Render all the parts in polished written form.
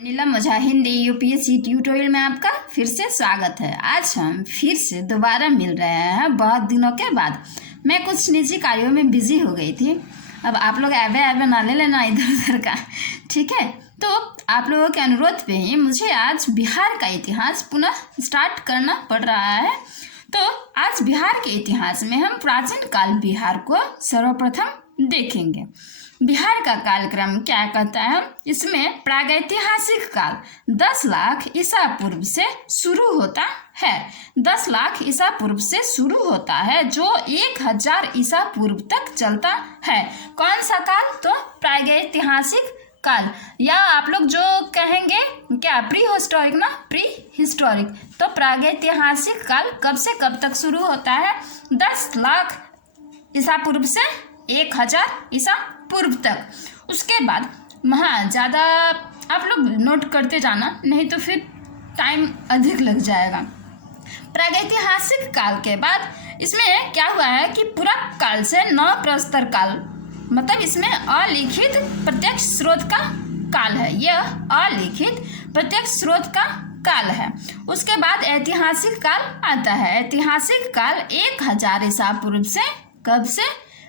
नीलम ओझा Hindi UPSC tutorial में आपका फिर से स्वागत है। आज हम फिर से दोबारा मिल रहे हैं बहुत दिनों के बाद। मैं कुछ निजी कार्यों में बिजी हो गई थी। अब आप लोग एवे ना ले लेना इधर उधर का, ठीक है। तो आप लोगों के अनुरोध पे ही मुझे आज बिहार का इतिहास पुनः स्टार्ट करना पड़ रहा है। तो आज बिहार के इतिहास में हम प्राचीन काल बिहार को सर्वप्रथम देखेंगे। बिहार का कालक्रम क्या कहता है? इसमें प्रागैतिहासिक काल 10 लाख ईसा पूर्व से शुरू होता है। 10 लाख ईसा पूर्व से शुरू होता है जो 1000 ईसा पूर्व तक चलता है। कौन सा काल? तो प्रागैतिहासिक काल, या आप लोग जो कहेंगे क्या प्री हिस्टोरिक ना, प्री हिस्टोरिक। तो प्रागैतिहासिक काल कब से कब तक शुरू होता है? 10 लाख ईसा पूर्व से 1000 ईसा पूर्व तक। उसके बाद ज़्यादा आप लोग नोट करते जाना, नहीं तो फिर टाइम अधिक लग जाएगा। प्रागैतिहासिक काल के बाद इसमें क्या हुआ है कि पूरा काल से नवप्रस्तर काल, मतलब इसमें अलिखित प्रत्यक्ष स्रोत का काल है। यह अलिखित प्रत्यक्ष स्रोत का काल है। उसके बाद ऐतिहासिक काल आता है। ऐतिहासिक काल 1000 ईसा पूर्व से कब से?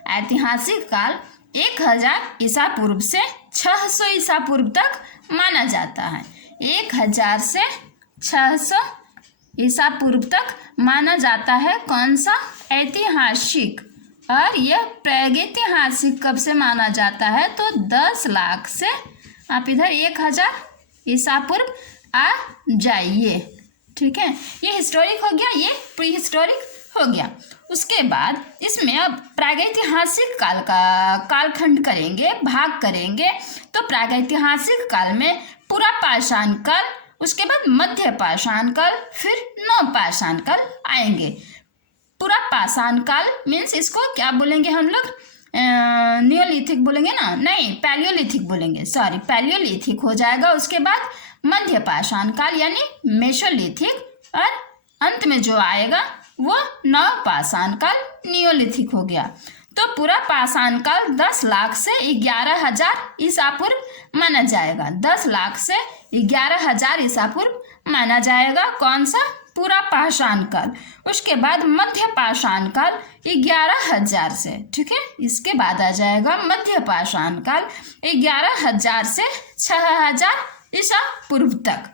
ऐतिहासिक काल 1000 ईसा पूर्व से 600 ईसा पूर्व तक माना जाता है। 1000 से 600 ईसा पूर्व तक माना जाता है। कौन सा? ऐतिहासिक। और यह प्रागैतिहासिक कब से माना जाता है? तो 10 लाख से आप इधर 1000 ईसा पूर्व आ जाइए, ठीक है। ये हिस्टोरिक हो गया, ये प्री हिस्टोरिक हो गया। उसके बाद इसमें अब प्रागैतिहासिक काल का कालखंड करेंगे, भाग करेंगे। तो प्रागैतिहासिक काल में पूरा पाषाण काल, उसके बाद मध्य पाषाण काल, फिर नवपाषाण काल आएंगे। पूरा पाषाण काल मीन्स इसको क्या बोलेंगे हम लोग? नियोलिथिक बोलेंगे ना, नहीं पैलियोलिथिक बोलेंगे, सॉरी पैलियोलिथिक हो जाएगा। उसके बाद मध्य पाषाण काल यानी मेसोलिथिक, और अंत में जो आएगा वो नवपाषाण काल नियोलिथिक हो गया। तो पूरा पाषाण काल 10 लाख से 11000 ईसा पूर्व माना जाएगा। 10 लाख से 11000 ईसा पूर्व माना जाएगा। कौन सा? पूरा पाषाण काल। उसके बाद मध्य पाषाण काल 11000 से, ठीक है। इसके बाद आ जाएगा मध्य पाषाण काल 11000 से 6000 ईसा पूर्व तक।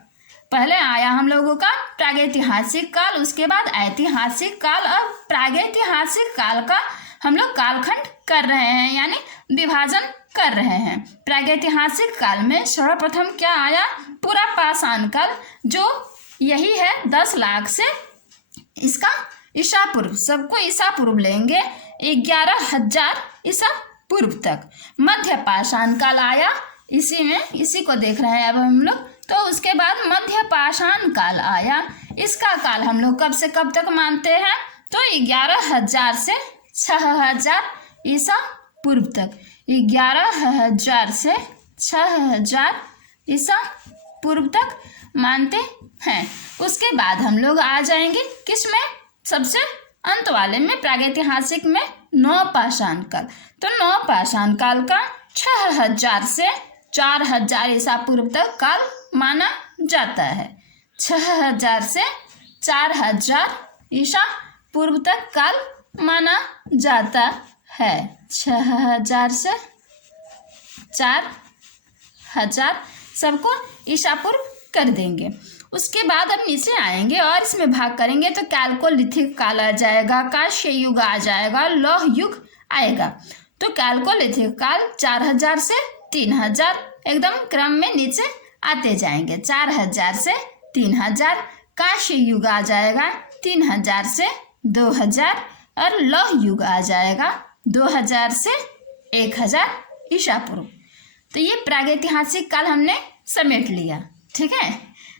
पहले आया हम लोगों का प्रागैतिहासिक काल, उसके बाद ऐतिहासिक काल। अब प्रागैतिहासिक काल का हम लोग कालखंड कर रहे हैं, यानी विभाजन कर रहे हैं। प्रागैतिहासिक काल में सर्वप्रथम क्या आया? पूरा पाषाण काल, जो यही है 10 लाख से इसका ईसा पूर्व, सबको ईसा पूर्व लेंगे 11000 ईसा पूर्व तक। मध्य पाषाण काल आया, इसी को देख रहे हैं अब हम लोग। तो उसके बाद मध्य पाषाण काल आया। इसका काल हम लोग कब से कब तक मानते हैं? तो 11000 से 6000 ईसा पूर्व तक। 11000 से 6000 ईसा पूर्व तक मानते हैं। उसके बाद हम लोग आ जाएंगे किसमें? सबसे अंत वाले में, प्रागैतिहासिक में नवपाषाण काल। तो नवपाषाण काल का 6000 से 4000 ईसा पूर्व तक काल माना जाता है। 6000 से 4000 ईसा पूर्व तक काल माना जाता है। 6000 से 4000 सबको ईसा पूर्व कर देंगे। उसके बाद अब नीचे आएंगे और इसमें भाग करेंगे तो कैल्कोलिथिक काल आ जाएगा, कांस्य युग आ जाएगा, लौह युग आएगा। तो कैल्कोलिथिक काल 4000 से 3000 एकदम क्रम में नीचे आते जाएंगे। 4000 से 3000 कांस्य युग आ जाएगा, 3000 से 2000, और लौह युग आ जाएगा 2000 से 1000 ईसा पूर्व। तो ये प्रागैतिहासिक काल हमने समेट लिया, ठीक है।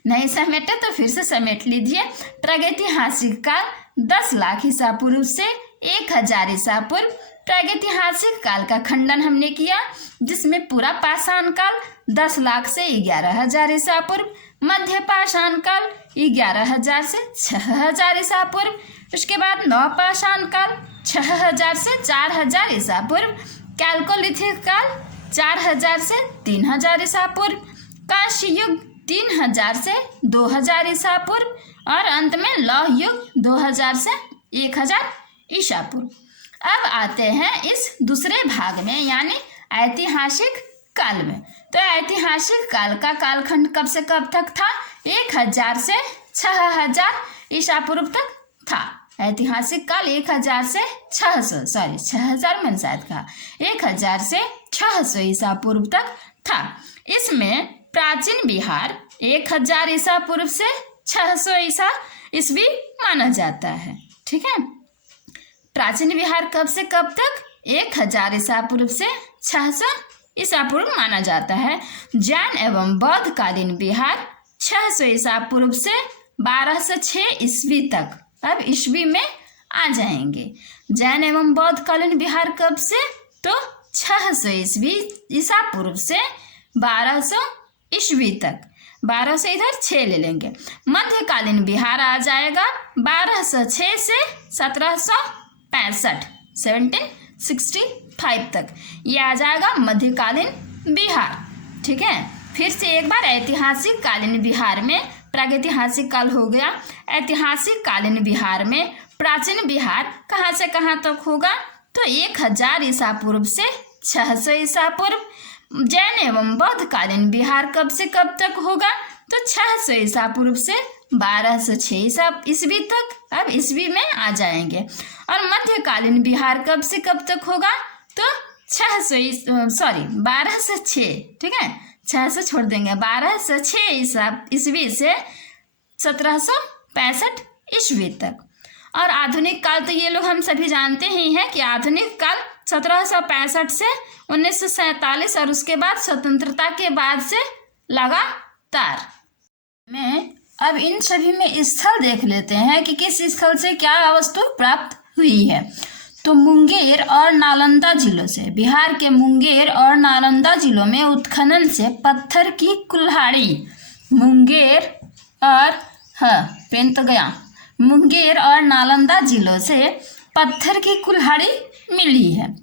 नहीं समेटे तो फिर से समेट लीजिए। प्रागैतिहासिक काल 10 लाख ईसा पूर्व से 1000 ईसा पूर्व। प्रागैतिहासिक काल का खंडन हमने किया, जिसमें पूरा पाषाण काल 10 लाख से 11000 ईसा पूर्व, मध्य पाषाण काल 11000 से 6000 ईसा पूर्व। उसके बाद नवपाषाण काल 6000 से 4000 ईसा पूर्व। कैल्कोलिथिक काल 4000 से 3000 ईसा पूर्व। कांस्य युग 3000 से 2000 ईसा पूर्व और अंत में लौह युग 2000 से 1000 ईसा पूर्व। अब आते हैं इस दूसरे भाग में यानी ऐतिहासिक काल में। तो ऐतिहासिक काल का कालखंड कब से कब तक था? 1000 से 6000 ईसा पूर्व तक था। ऐतिहासिक काल 1000 से 600 6000 मैंने शायद कहा 1000 से 600 ईसा पूर्व तक था। इसमें प्राचीन बिहार 1000 ईसा पूर्व से 600 ईसा ईस्वी माना जाता है। ठीक है, प्राचीन बिहार कब से कब तक? 1000 ईसा पूर्व से 600 ईसा पूर्व माना जाता है। जैन एवं बौद्ध कालीन बिहार 600 ईसा पूर्व से 1206 ईस्वी तक। अब ईस्वी में आ जाएंगे। जैन एवं बौद्ध कालीन बिहार कब से? तो 600 ईसा पूर्व से 1200 ईस्वी तक। 12 से इधर 6 ले लेंगे। मध्यकालीन बिहार आ जाएगा 1206 से 1765 1765 तक। ये आ जाएगा मध्यकालीन बिहार। ठीक है, फिर से एक बार ऐतिहासिक कालीन बिहार में प्रागैतिहासिक काल हो गया। ऐतिहासिक कालीन बिहार में प्राचीन बिहार कहाँ से कहाँ तक होगा? तो 1000 ईसा पूर्व से 600 ईसा पूर्व। जैन एवं बौद्ध कालीन बिहार कब से कब तक होगा? तो 600 ईसा पूर्व से 1206 ईसा ईस्वी तक। अब ईस्वी में आ जाएंगे। और मध्यकालीन बिहार कब से कब तक होगा? तो 1206। ठीक है, 600 छोड़ देंगे। 1206 ईसा ईस्वी से 1765 ईस्वी तक। और आधुनिक काल तो ये लोग हम सभी जानते ही हैं कि आधुनिक काल 1765 से 1947 और उसके बाद स्वतंत्रता के बाद से लगातार। में अब इन सभी में स्थल देख लेते हैं कि किस स्थल से क्या वस्तु प्राप्त हुई है। तो मुंगेर और नालंदा जिलों से, बिहार के मुंगेर और नालंदा जिलों में उत्खनन से पत्थर की कुल्हाड़ी, मुंगेर और पेन तो गया, मुंगेर और नालंदा जिलों से पत्थर की कुल्हाड़ी मिली है,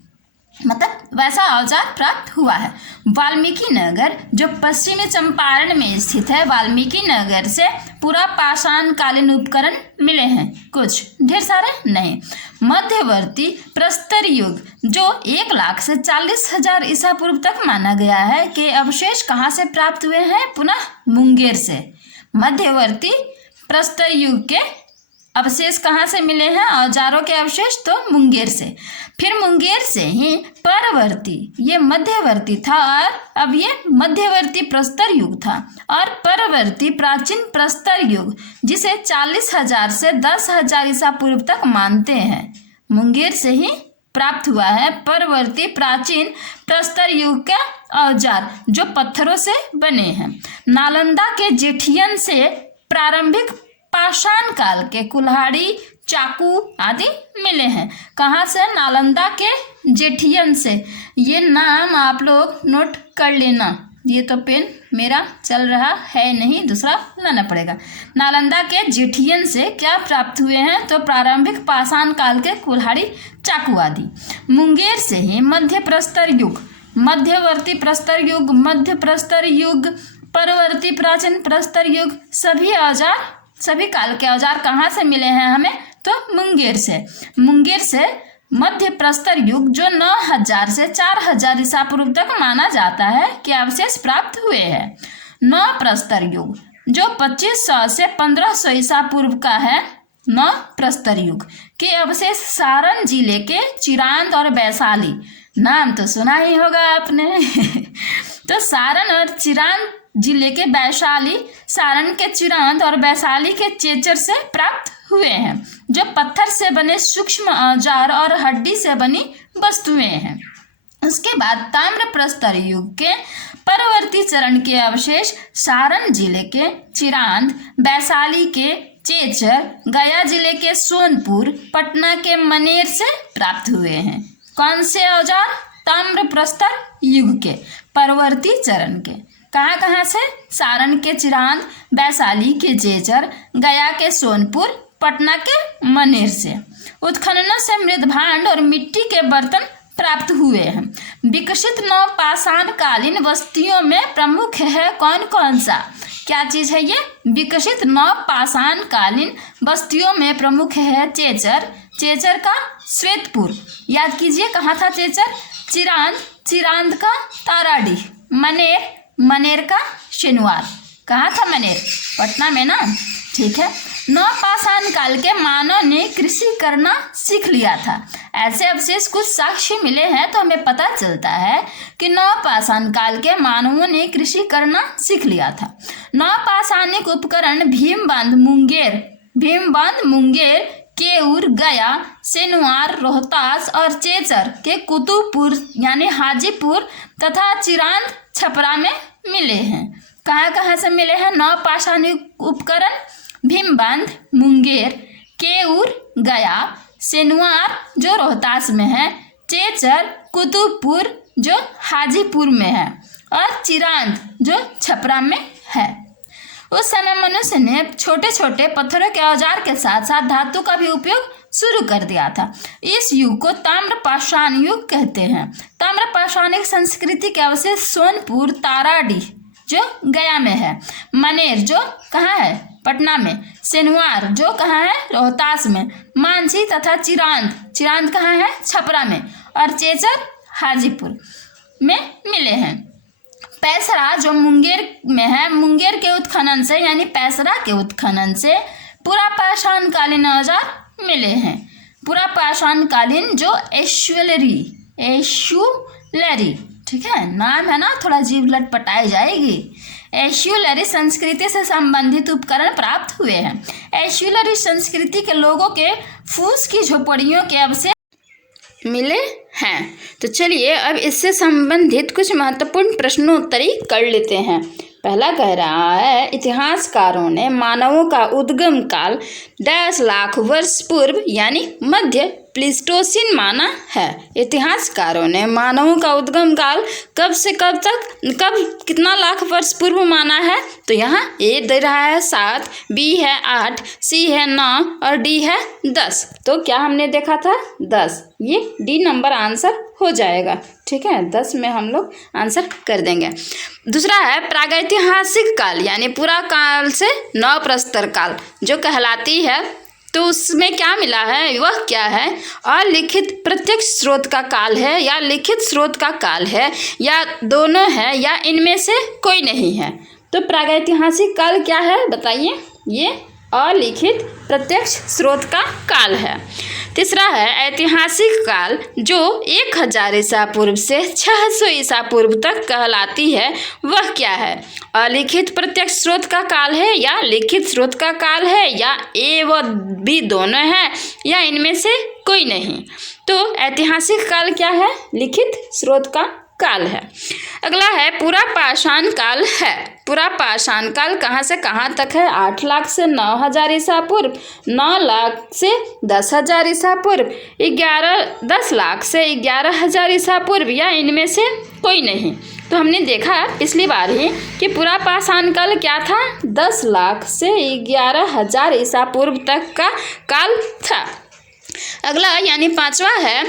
मतलब वैसा औजार प्राप्त हुआ है। वाल्मीकि नगर जो पश्चिमी चंपारण में स्थित है, वाल्मीकि नगर से पूरा पाषाण कालीन उपकरण मिले हैं, कुछ ढेर सारे नहीं। मध्यवर्ती प्रस्तर युग जो 1 लाख से 40,000 ईसा पूर्व तक माना गया है के अवशेष कहाँ से प्राप्त हुए हैं? पुनः मुंगेर से। मध्यवर्ती प्रस्तर युग के अवशेष कहाँ से मिले हैं? औजारों के अवशेष तो मुंगेर से। फिर मुंगेर से ही परवर्ती, ये मध्यवर्ती था और अब ये मध्यवर्ती प्रस्तर युग था। और परवर्ती प्राचीन प्रस्तर युग जिसे 40,000 से 10,000 ईसा पूर्व तक मानते हैं, मुंगेर से ही प्राप्त हुआ है परवर्ती प्राचीन प्रस्तर युग के औजार जो पत्थरों से बने हैं। नालंदा के जेठियन से प्रारंभिक पाषाण काल के कुल्हाड़ी, चाकू आदि मिले हैं। कहाँ से? नालंदा के जेठियन से। ये नाम आप लोग नोट कर लेना, ये तो पेन मेरा चल रहा है नहीं, दूसरा लाना पड़ेगा। नालंदा के जेठियन से क्या प्राप्त हुए हैं? तो प्रारंभिक पाषाण काल के कुल्हाड़ी, चाकू आदि। मुंगेर से ही मध्य प्रस्तर युग, मध्यवर्ती प्रस्तर युग, मध्य प्रस्तर युग, परवर्ती प्राचीन प्रस्तर युग, सभी औजार, सभी काल के औजार कहाँ से मिले हैं हमें? तो मुंगेर से। मुंगेर से मध्य प्रस्तर युग जो 9,000 से 4,000 ईसा पूर्व तक माना जाता है कि अवशेष प्राप्त हुए हैं। नौ प्रस्तर युग जो 2500 से 1500 ईसा पूर्व का है, नौ प्रस्तर युग के अवशेष सारण जिले के चिरांद और वैशाली, नाम तो सुना ही होगा आपने तो सारण और चिरांद जिले के वैशाली, सारण के चिरांद और वैशाली के चेचर से प्राप्त हुए हैं जो पत्थर से बने सूक्ष्म औजार और हड्डी से बनी वस्तुएं हैं। उसके बाद ताम्र प्रस्तर युग के परवर्ती चरण के अवशेष सारण जिले के चिरांद, वैशाली के चेचर, गया जिले के सोनपुर, पटना के मनेर से प्राप्त हुए हैं। कौन से औजार? ताम्र प्रस्तर युग के परवर्ती चरण के। कहाँ कहाँ से? सारण के चिरांद, वैशाली के चेचर, गया के सोनपुर, पटना के मनेर से। उत्खननों से मृदभांड और मिट्टी के बर्तन प्राप्त हुए हैं। विकसित नवपाषाण कालीन वस्तुओं में प्रमुख है कौन कौन सा? क्या चीज है ये? विकसित नवपाषाण कालीन वस्तुओं में प्रमुख है चेचर, चेचर का श्वेतपुर, याद कीजिए कहाँ था चेचर? चिरांद, चिरांद का ताराडीह, मनेर, मनेर का शेनवार। कहाँ था मनेर? पटना में ना, ठीक है। नवपाषाण काल के मानव ने कृषि करना सीख लिया था। ऐसे अवशेष कुछ साक्ष्य मिले हैं तो हमें पता चलता है कि नवपाषाण काल के मानवों ने कृषि करना सीख लिया था। नवपाषाणिक उपकरण भीमबांध, मुंगेर, भीमबांध, मुंगेर, केऊर, गया, सेनुआर, रोहतास और चेचर के कुतुबपुर यानी हाजीपुर तथा चिरांद, छपरा में मिले हैं। कहाँ कहाँ से मिले हैं नवपाषाणिक उपकरण? भीमबांध, मुंगेर, केऊर, गया, सेनुआर जो रोहतास में है, चेचर, कुतुबपुर जो हाजीपुर में है और चिरांद जो छपरा में है। उस समय मनुष्य ने छोटे छोटे पत्थरों के औजार के साथ साथ धातु का भी उपयोग शुरू कर दिया था। इस युग को ताम्रपाषाण युग कहते हैं। ताम्रपाषाणिक संस्कृति के अवशेष सोनपुर, ताराडीह जो गया में है, मनेर जो कहाँ है? पटना में, सेनुआर जो कहाँ है? रोहतास में, मांझी तथा चिरांद, चिरांद कहाँ है? छपरा में, और चेचर हाजीपुर में मिले हैं। पैसरा जो मुंगेर में है, मुंगेर के उत्खनन से यानी पैसरा के उत्खनन से पुरापाषाण कालीन औजार मिले हैं। पुरापाषाण कालीन जो एश्युलरी, एश्युलरी, ठीक है, नाम है ना, थोड़ा जीभ लटपटाई जाएगी। एश्युलरी संस्कृति से संबंधित उपकरण प्राप्त हुए हैं। एश्युलरी संस्कृति के लोगों के फूस की झोपड़ियों के अवशेष मिले हैं। तो चलिए अब इससे संबंधित कुछ महत्वपूर्ण प्रश्नोत्तरी कर लेते हैं। पहला कह रहा है, इतिहासकारों ने मानवों का उद्गम काल 10 लाख वर्ष पूर्व यानी मध्य प्लीस्टोसीन माना है। इतिहासकारों ने मानवों का उद्गम काल कब से कब तक, कब कितना लाख वर्ष पूर्व माना है? तो यहाँ ए दे रहा है 7, बी है 8, सी है 9 और डी है 10। तो क्या हमने देखा था? 10। ये डी नंबर आंसर हो जाएगा, ठीक है। 10 में हम लोग आंसर कर देंगे। दूसरा है प्रागैतिहासिक काल यानी पूरा काल से नवप्रस्तर काल जो कहलाती है, तो उसमें क्या मिला है? वह क्या है? अलिखित प्रत्यक्ष स्रोत का काल है या लिखित स्रोत का काल है या दोनों है या इनमें से कोई नहीं है? तो प्रागैतिहासिक काल क्या है बताइए? ये अलिखित प्रत्यक्ष स्रोत का काल है। तीसरा है ऐतिहासिक काल जो 1000 ईसा पूर्व से 600 ईसा पूर्व तक कहलाती है, वह क्या है? अलिखित प्रत्यक्ष स्रोत का काल है या लिखित स्रोत का काल है या ए व बी दोनों है या इनमें से कोई नहीं? तो ऐतिहासिक काल क्या है? लिखित स्रोत का काल है। अगला है पुरापाषाण काल है। पुरापाषाण काल कहाँ से कहाँ तक है? 8 लाख से 9000 ईसा पूर्व, 9 लाख से 10,000 ईसा पूर्व, 10 लाख से 11,000 ईसा पूर्व या इनमें से कोई नहीं। तो हमने देखा पिछली बार ही कि पुरापाषाण काल क्या था? 10 लाख से 11,000 ईसा पूर्व तक का काल था। अगला यानी 5वां है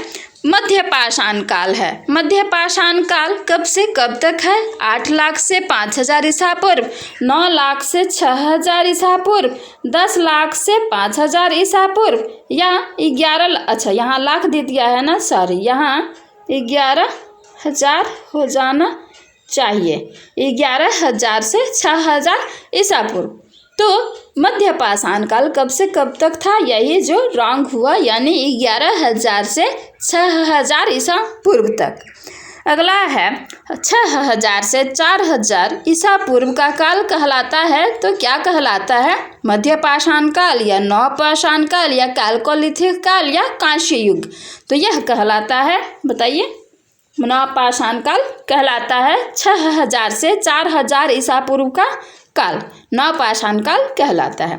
मध्यपाषाण काल है। मध्यपाषाण काल कब से कब तक है? 8 लाख से 5,000 ईसा पूर्व, 9 लाख से 6,000 ईसा पूर्व, 10 लाख से 5,000 ईसा पूर्व या 11, अच्छा यहाँ लाख दे दिया है ना, सॉरी, यहाँ 11,000 हो जाना चाहिए, 11,000 से 6,000 ईसा पूर्व। तो मध्यपाषाण काल कब से कब तक था? यही जो रॉन्ग हुआ, यानी 11,000 से 6,000 ईसा पूर्व तक। अगला है 6,000 से 4,000 ईसा पूर्व का काल कहलाता है। तो क्या कहलाता है? मध्यपाषाण काल या नवपाषाण काल या कैल्कोलिथिक काल या कांस्य युग। तो यह कहलाता है, बताइए, नवपाषाण काल कहलाता है 6,000 से 4,000 ईसा पूर्व का काल नवपाषाण काल कहलाता है।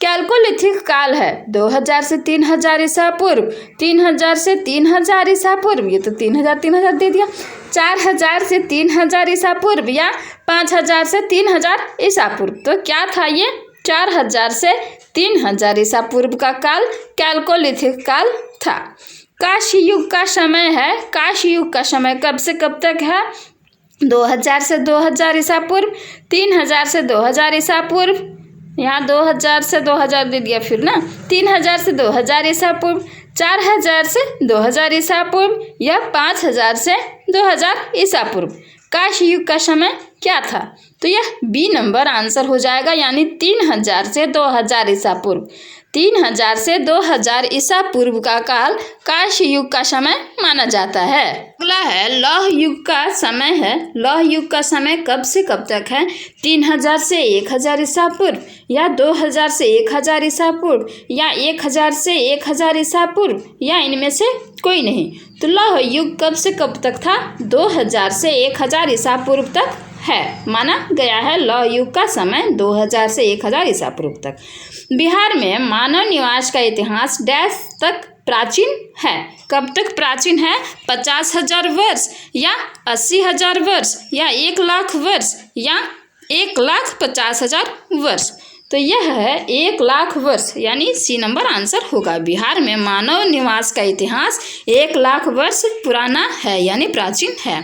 कैल्कोलिथिक काल है 2000 से 3000 ईसा पूर्व, 3000 से 3000 ईसा पूर्व, ये तो 3000 दे दिया, 4000 से 3000 ईसा पूर्व या 5000 से 3000 ईसा पूर्व। तो क्या था ये? 4000 से 3000 ईसा पूर्व का काल कैल्कोलिथिक काल था। काशी युग का समय है। काशी युग का समय कब से कब तक है? 2000 से 2000 ईसा पूर्व, 3000 से 2000 ईसा पूर्व, यहाँ 2000 से 2000 दे दिया फिर ना, 3000 से 2000 ईसा पूर्व, 4000 से 2000 ईसा पूर्व या 5000 से 2000 ईसा पूर्व। काशी युग का समय क्या था? तो यह बी नंबर आंसर हो जाएगा, यानी 3000 से 2000 ईसा पूर्व। 3000 से 2000 ईसा पूर्व का काल काशी युग का समय माना जाता है। अगला है लौह युग का समय है। लौह युग का समय कब से कब तक है? 3000 से 1000 ईसा पूर्व या 2000 से 1000 ईसा पूर्व या 1000 से 1000 ईसा पूर्व या इनमें से कोई नहीं। तो लौह युग कब से कब तक था? 2000 से 1000 ईसा पूर्व तक है, माना गया है लौह युग का समय 2000 से 1000 ईसा पूर्व तक। बिहार में मानव निवास का इतिहास डैश तक प्राचीन है। कब तक प्राचीन है? 50,000 वर्ष या 80,000 वर्ष या 1,00,000 वर्ष या 1,50,000 वर्ष। तो यह है 1,00,000 वर्ष, यानी सी नंबर आंसर होगा। बिहार में मानव निवास का इतिहास 1,00,000 वर्ष पुराना है, यानी प्राचीन है।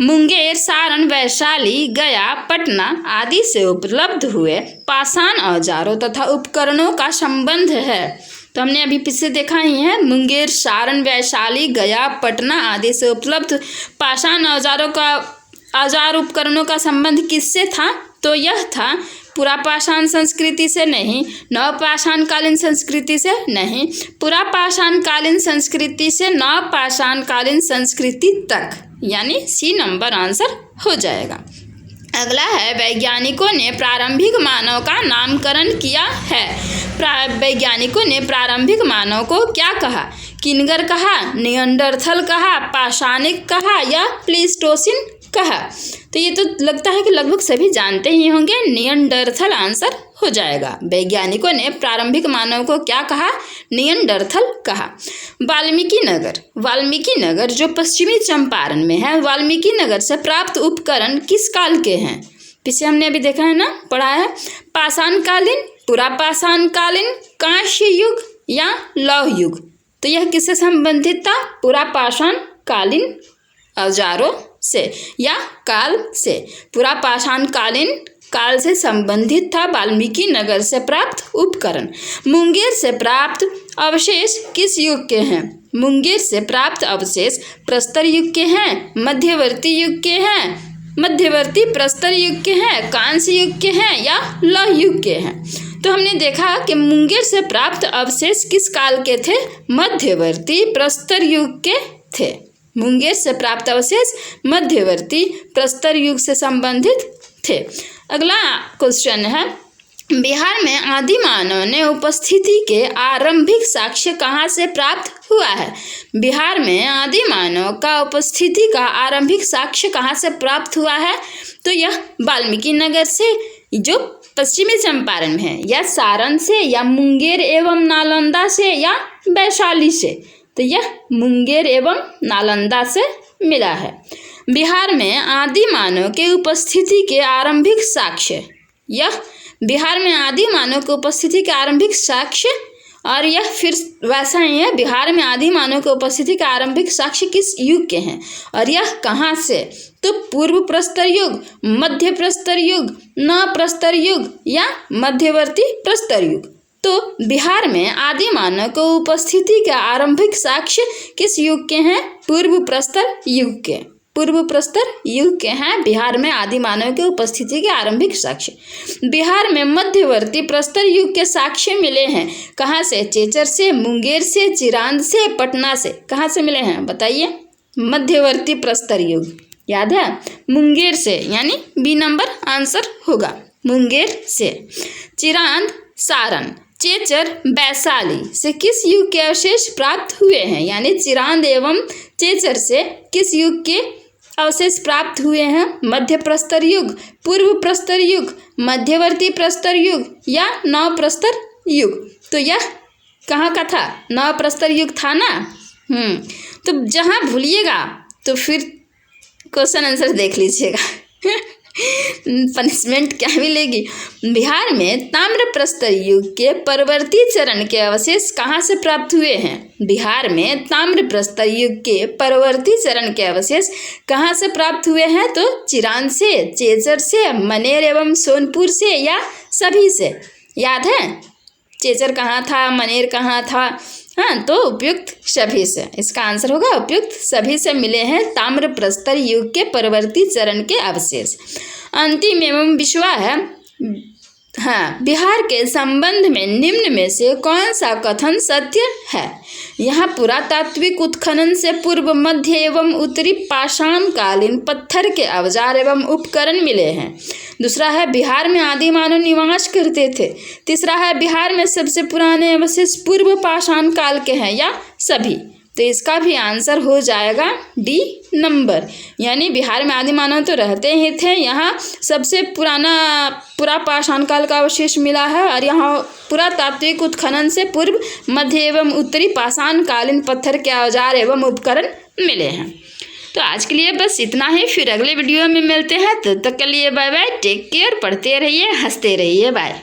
मुंगेर, सारण, वैशाली, गया, पटना आदि से उपलब्ध हुए पाषाण औजारों तथा उपकरणों का संबंध है। तो हमने अभी पीछे देखा ही है, मुंगेर, सारण, वैशाली, गया, पटना आदि से उपलब्ध पाषाण औजार उपकरणों का संबंध किससे था? तो यह था पुरापाषाण संस्कृति से नहीं, नवपाषाण कालीन संस्कृति से नहीं, पुरापाषाण कालीन संस्कृति से नवपाषाण कालीन संस्कृति तक, यानी सी नंबर आंसर हो जाएगा। अगला है वैज्ञानिकों ने प्रारंभिक मानव का नामकरण किया है। वैज्ञानिकों ने प्रारंभिक मानव को क्या कहा? किन्गर कहा, निएंडरथल कहा, पाषाणिक कहा या प्लीस्टोसिन कहा? तो ये तो लगता है कि लगभग सभी जानते ही होंगे, निएंडरथल आंसर हो जाएगा। वैज्ञानिकों ने प्रारंभिक मानव को क्या कहा? निएंडरथल कहा। वाल्मीकि नगर जो पश्चिमी चंपारण में है, वाल्मीकि नगर से प्राप्त उपकरण किस काल के हैं? पीछे हमने अभी देखा है ना, पढ़ा है, पाषाण कालीन, पुरापाषाण कालीन, कांस्य युग या लौह युग। तो यह किससे संबंधित था? पुरापाषाण कालीन औजारों से या काल से। पुरापाषाण कालीन काल से संबंधित था वाल्मीकि नगर से प्राप्त उपकरण। मुंगेर से प्राप्त अवशेष किस युग के हैं? मुंगेर से प्राप्त अवशेष प्रस्तर युग के हैं, मध्यवर्ती युग के हैं, मध्यवर्ती प्रस्तर युग के हैं, कांस्य युग के हैं या लौह युग के हैं। तो हमने देखा कि मुंगेर से प्राप्त अवशेष किस काल के थे? मध्यवर्ती प्रस्तर युग के थे। मुंगेर से प्राप्त अवशेष मध्यवर्ती प्रस्तर युग से संबंधित थे। अगला क्वेश्चन है, बिहार में आदि मानव ने उपस्थिति के आरंभिक साक्ष्य कहाँ से प्राप्त हुआ है? बिहार में आदि मानव का उपस्थिति का आरंभिक साक्ष्य कहाँ से प्राप्त हुआ है? तो यह वाल्मीकि नगर से जो पश्चिमी चंपारण में है, या सारण से या मुंगेर एवं नालंदा से या वैशाली से। तो यह मुंगेर एवं नालंदा से मिला है। बिहार में आदि मानव के उपस्थिति के आरंभिक साक्ष्य, यह बिहार में आदि मानव की उपस्थिति के आरंभिक साक्ष्य, और यह फिर वैसा ही है, बिहार में आदि मानव की उपस्थिति के आरंभिक साक्ष्य किस युग के हैं और यह कहाँ से? तो पूर्व प्रस्तर युग, मध्य प्रस्तर युग, नव प्रस्तर युग या मध्यवर्ती प्रस्तर युग। तो बिहार में आदि मानव को उपस्थिति के आरंभिक साक्ष्य किस युग के हैं? पूर्व प्रस्तर युग के। पूर्व प्रस्तर युग के हैं बिहार में आदि मानव के उपस्थिति के आरंभिक साक्ष्य। बिहार में मध्यवर्ती प्रस्तर युग के साक्ष्य मिले हैं। कहाँ से? चेचर से, मुंगेर से, चिरांद से, पटना से। कहाँ से मिले हैं बताइए? मध्यवर्ती प्रस्तर युग। याद है? मुंगेर से, यानी बी नंबर आंसर होगा, मुंगेर से। चिरांद, सारण, चेचर, वैशाली से किस युग के अवशेष प्राप्त हुए हैं? यानी चिरांद एवं चेचर से किस युग के अवशेष प्राप्त हुए हैं? मध्य प्रस्तर युग, पूर्व प्रस्तर युग, मध्यवर्ती प्रस्तर युग या नव प्रस्तर युग। तो यह कहाँ का था? नव प्रस्तर युग था ना। तो जहाँ भूलिएगा तो फिर क्वेश्चन आंसर देख लीजिएगा। पनिशमेंट क्या मिलेगी। बिहार में ताम्र प्रस्तर युग के परवर्ती चरण के अवशेष कहाँ से प्राप्त हुए हैं। बिहार में ताम्र प्रस्तर युग के परवर्ती चरण के अवशेष कहाँ से प्राप्त हुए हैं, तो चिरान से, चेचर से, मनेर एवं सोनपुर से या सभी से। याद है चेचर कहाँ था, मनेर कहाँ था। हाँ, तो उपयुक्त सभी से, इसका आंसर होगा उपयुक्त सभी से मिले हैं ताम्र प्रस्तर युग के परवर्ती चरण के अवशेष। अंतिम एवं विश्वा है, हाँ, बिहार के संबंध में निम्न में से कौन सा कथन सत्य है। यहाँ पुरातात्विक उत्खनन से पूर्व, मध्य एवं उत्तरी पाषाण कालीन पत्थर के औजार एवं उपकरण मिले हैं। दूसरा है बिहार में आदि मानव निवास करते थे। तीसरा है बिहार में सबसे पुराने अवशेष पूर्व पाषाण काल के हैं या सभी। तो इसका भी आंसर हो जाएगा डी नंबर, यानी बिहार में आदि मानव तो रहते ही थे, यहाँ सबसे पूरा पाषाण काल का अवशेष मिला है और यहाँ पुरातात्विक उत्खनन से पूर्व, मध्य एवं उत्तरी पाषाण कालीन पत्थर के औजार एवं उपकरण मिले हैं। तो आज के लिए बस इतना ही, फिर अगले वीडियो में मिलते हैं। तब तक के लिए बाय बाय, टेक केयर, पढ़ते रहिए, हंसते रहिए, बाय।